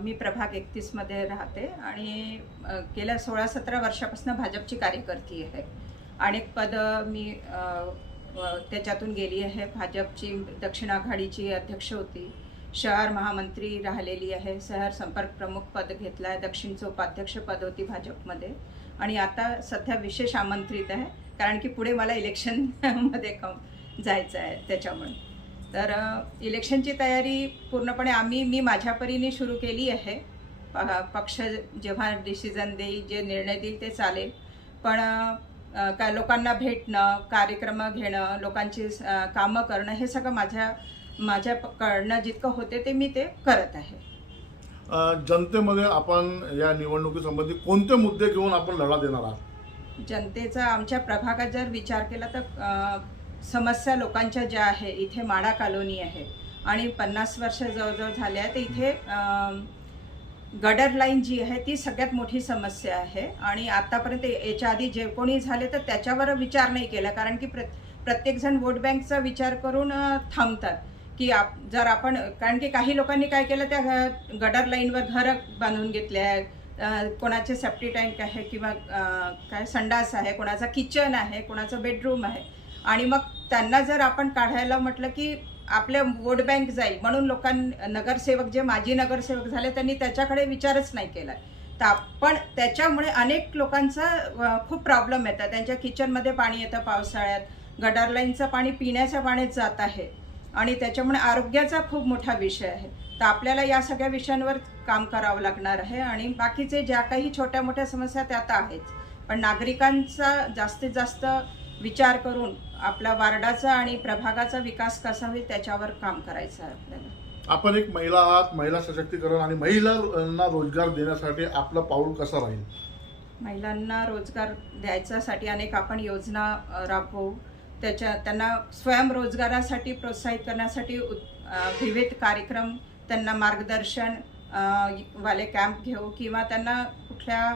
मी प्रभाग 31 मध्ये राहते आणि गेल्या 16-17 वर्षापासून भाजपची कार्यकर्ती आहे. अनेक पदं मी त्याच्यातून गेली आहे. भाजपची दक्षिण आघाडीची अध्यक्ष होती, शहर महामंत्री राहिलेली आहे, शहर संपर्क प्रमुख पद घेतलं आहे, दक्षिणचं उपाध्यक्ष पद होती भाजपमध्ये आणि आता सध्या विशेष आमंत्रित आहे कारण की पुढे मला इलेक्शनमध्ये जायचं आहे त्याच्यामुळे. तर इलेक्शनची तयारी पूर्णपणे मी माझ्या परीने सुरू केली आहे. पक्ष जेव्हा डिसिजन देईल, जे निर्णय देईल ते चालेल, पण काय लोकांना भेटणं, कार्यक्रम घेणं, लोकांची कामं करणं हे सगळं माझ्याकडनं जितकं होते ते मी ते करत आहे. जनतेमध्ये आपण या निवडणुकीसंबंधी कोणते मुद्दे घेऊन आपण लढा देणार आहात? जनतेचा आमच्या प्रभागात जर विचार केला तर समस्या लोकांच्या ज्या आहे, इथे माडा कॉलोनी आहे आणि 50 वर्ष जवळजवळ झाले आहे, तर इथे गटर लाईन जी आहे ती सगळ्यात मोठी समस्या आहे आणि आतापर्यंत याच्या आधी जे कोणी झाले तर त्याच्यावर विचार नाही केला कारण की प्रत्येकजण वोट बँकचा विचार करून थांबतात की जर आपण, कारण की काही लोकांनी काय केलं, त्या गटर लाईनवर घरं बांधून घेतले आहे, कोणाचे सेफ्टी टँक आहे किंवा काय संडास आहे, कोणाचा किचन आहे, कोणाचं बेडरूम आहे आणि मग त्यांना जर आपण काढायला म्हटलं की आपले वोट बँक जाईल म्हणून नगरसेवक जे माजी नगरसेवक झाले त्यांनी त्याच्याकडे विचारच नाही केला. तर आपण त्याच्यामुळे अनेक लोकांचा खूप प्रॉब्लेम येतात. त्यांच्या किचनमध्ये पाणी येतं पावसाळ्यात, गटर लाईनचं पाणी पिण्याच्या पाण्यात जात आहे आणि त्याच्यामुळे आरोग्याचा खूप मोठा विषय आहे. तर आपल्याला या सगळ्या विषयांवर काम करावं लागणार आहे आणि बाकीचे ज्या काही छोट्या मोठ्या समस्या त्या तर आहेच, पण नागरिकांचा जास्तीत जास्त विचार करून आपला वार्डाचा आणि प्रभागाचा विकास कसा होईल त्याच्यावर काम करायचं आहे आपल्याला. आपण एक महिला आहात, महिला सशक्तीकरण आणि महिलांना रोजगार देण्यासाठी आपलं पाऊल कसं राहील? महिलांना रोजगार द्यायच्यासाठी अनेक आपण योजना राबवू, त्यांना स्वयंरोजगारासाठी प्रोत्साहित करण्यासाठी विविध कार्यक्रम, त्यांना मार्गदर्शन वाले कॅम्प घेऊ किंवा त्यांना कुठल्या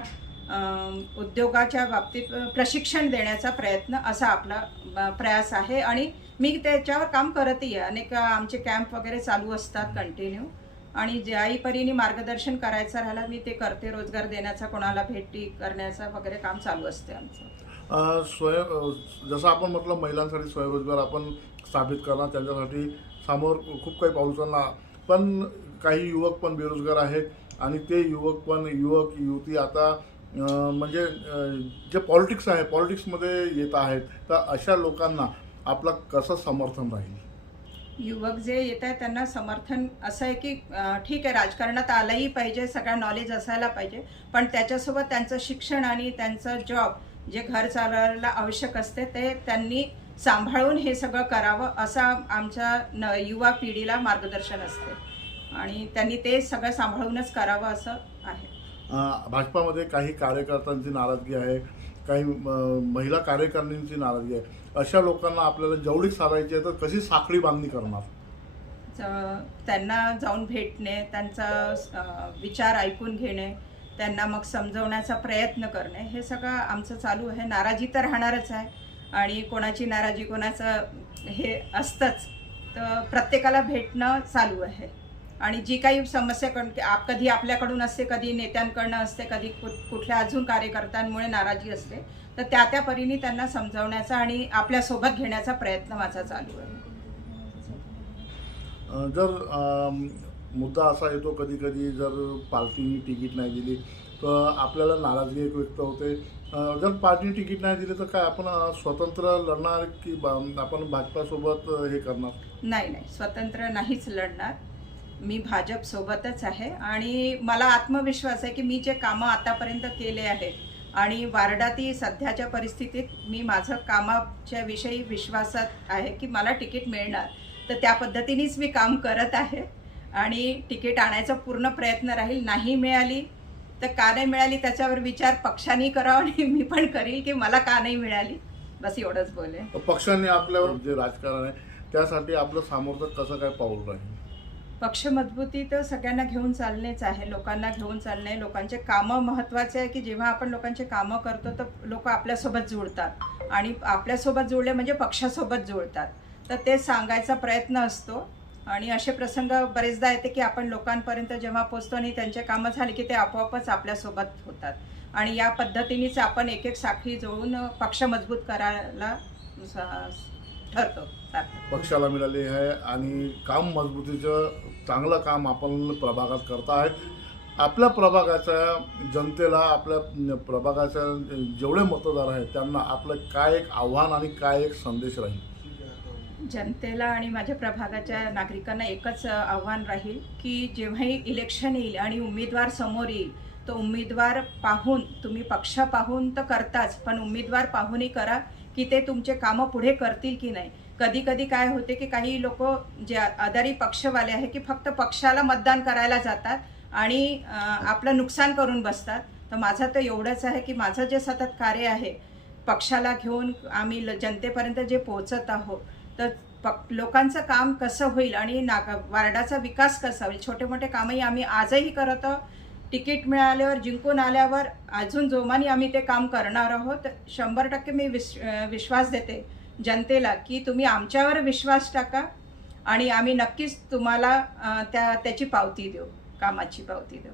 उद्योगाच्या बाबतीत प्रशिक्षण देण्याचा प्रयत्न असा आपला प्रयास आहे आणि मी त्याच्यावर काम करतही आहे. अनेक आमचे कॅम्प वगैरे चालू असतात कंटिन्यू आणि ज्याही परीने मार्गदर्शन करायचं राहिलं मी ते करते. रोजगार देण्याचा, कोणाला भेटी करण्याचा वगैरे काम चालू असते आमचं. जसं आपण म्हटलं महिलांसाठी स्वयंरोजगार आपण स्थापित करणार, त्यांच्यासाठी समोर खूप काही पाऊल उचलणार, पण काही युवक पण बेरोजगार आहेत आणि ते युवक युवती आता म्हणजे जे पॉलिटिक्स आहे, पॉलिटिक्समध्ये येत आहेत, तर अशा लोकांना आपलं कसं समर्थन राहील? युवक जे येत आहेत त्यांना समर्थन असं आहे की ठीक आहे, राजकारणात आलंही पाहिजे, सगळं नॉलेज असायला पाहिजे, पण त्याच्यासोबत त्यांचं शिक्षण आणि त्यांचं जॉब जे घर चालवायला आवश्यक असते ते त्यांनी सांभाळून हे सगळं करावं असं आमच्या युवा पिढीला मार्गदर्शन असते आणि त्यांनी ते सगळं सांभाळूनच करावं असं आहे. भाजपामध्ये काही कार्यकर्त्यांची नाराजगी आहे, काही महिला कार्यकारिणींची नाराजगी आहे. अशा लोकांना आपल्याला जवळीक साधायची आहे तर कशी साखळी बांधणी करणार? त्यांना जाऊन भेटणे, त्यांचा विचार ऐकून घेणे, त्यांना मग समजवण्याचा प्रयत्न करणे, हे सगळं आमचं चालू आहे. नाराजी तर राहणारच आहे आणि कोणाची नाराजी कोणाचं हे असतंच, तर प्रत्येकाला भेटणं चालू आहे आणि जी काही समस्या कधी आपल्याकडून असते, कधी नेत्यांकडनं असते, कधी कुठल्या अजून कार्यकर्त्यांमुळे नाराजी असते, तर त्या परीने त्यांना समजावण्याचा आणि आपल्यासोबत घेण्याचा प्रयत्न माझा चालू आहे. जर मुद्दा असा येतो कधी कधी जर पार्टीने तिकीट नाही दिली तर आपल्याला नाराजगी एक व्यक्त होते. जर पार्टीने तिकीट नाही दिले तर काय आपण स्वतंत्र लढणार की आपण भाजपासोबत हे करणार? नाही, स्वतंत्र नाहीच लढणार. मी भाजपसोबतच आहे आणि मला आत्मविश्वास आहे की मी जे कामं आतापर्यंत केले आहेत आणि वार्डातील सध्याच्या परिस्थितीत मी माझं कामाच्या विषयी विश्वासात आहे की मला तिकीट मिळणार, तर त्या पद्धतीनेच मी काम करत आहे आणि तिकीट आणायचा पूर्ण प्रयत्न राहील. नाही मिळाली तर का नाही मिळाली त्याच्यावर विचार पक्षाने करावा आणि मी पण करील की मला का नाही मिळाली, बस एवढंच बोले. पक्षाने आपल्यावर जे राजकारण आहे त्यासाठी आपलं सामोरचं कसं काय पाऊल राहील? पक्ष मजबूती तर सगळ्यांना घेऊन चालणेच आहे, लोकांना घेऊन चालणे, लोकांचे कामं महत्त्वाचे आहे की जेव्हा आपण लोकांचे कामं करतो तर लोक आपल्यासोबत जुळतात आणि आपल्यासोबत जुळले म्हणजे पक्षासोबत जुळतात, तर ते सांगायचा प्रयत्न असतो आणि असे प्रसंग बरेचदा येते की आपण लोकांपर्यंत जेव्हा पोहोचतो आणि त्यांचे कामं झाली की ते आपोआपच आपल्यासोबत होतात आणि या पद्धतीनेच आपण एक एक साखळी जोडून पक्ष मजबूत करायला ठरतो सार्थक. पक्षाला मिळाली आहे आणि काम मजबूतीचं चांगलं काम आपण प्रभागात करता आहेत. आपल्या प्रभागाच्या जनतेला, आपल्या प्रभागाच्या जेवढे मतदार आहेत त्यांना आपलं काय एक आव्हान आणि काय एक संदेश राहील? जनतेला आणि माझ्या प्रभागाच्या नागरिकांना एकच आव्हान राहील की जेव्हाही इलेक्शन येईल आणि उमेदवार समोर येईल तो उमेदवार पाहून, तुम्ही पक्ष पाहून तर करताच, पण उमेदवार पाहूनही करा की ते तुमचे कामं पुढे करतील की नाही. कधी कधी काय होते की काही लोक जे आधारी पक्षवाले आहे की फक्त पक्षाला मतदान करायला जातात आणि आपलं नुकसान करून बसतात. तर माझं तर एवढंच आहे की माझं जे सतत कार्य आहे पक्षाला घेऊन आम्ही जनतेपर्यंत जे पोहोचत आहोत तर लोकांचं काम कसं होईल आणि वार्डाचा विकास कसा होईल, छोटे मोठे कामही आम्ही आजही करत आहोत. तिकीट मिळाल्यावर, जिंकून आल्यावर अजून जोमाने आम्ही ते काम करणार आहोत. 100% मी विश्वास देते जनतेला की तुम्ही आमच्यावर विश्वास टाका आणि आम्ही नक्कीच तुम्हाला त्याची पावती देऊ, कामाची पावती देऊ.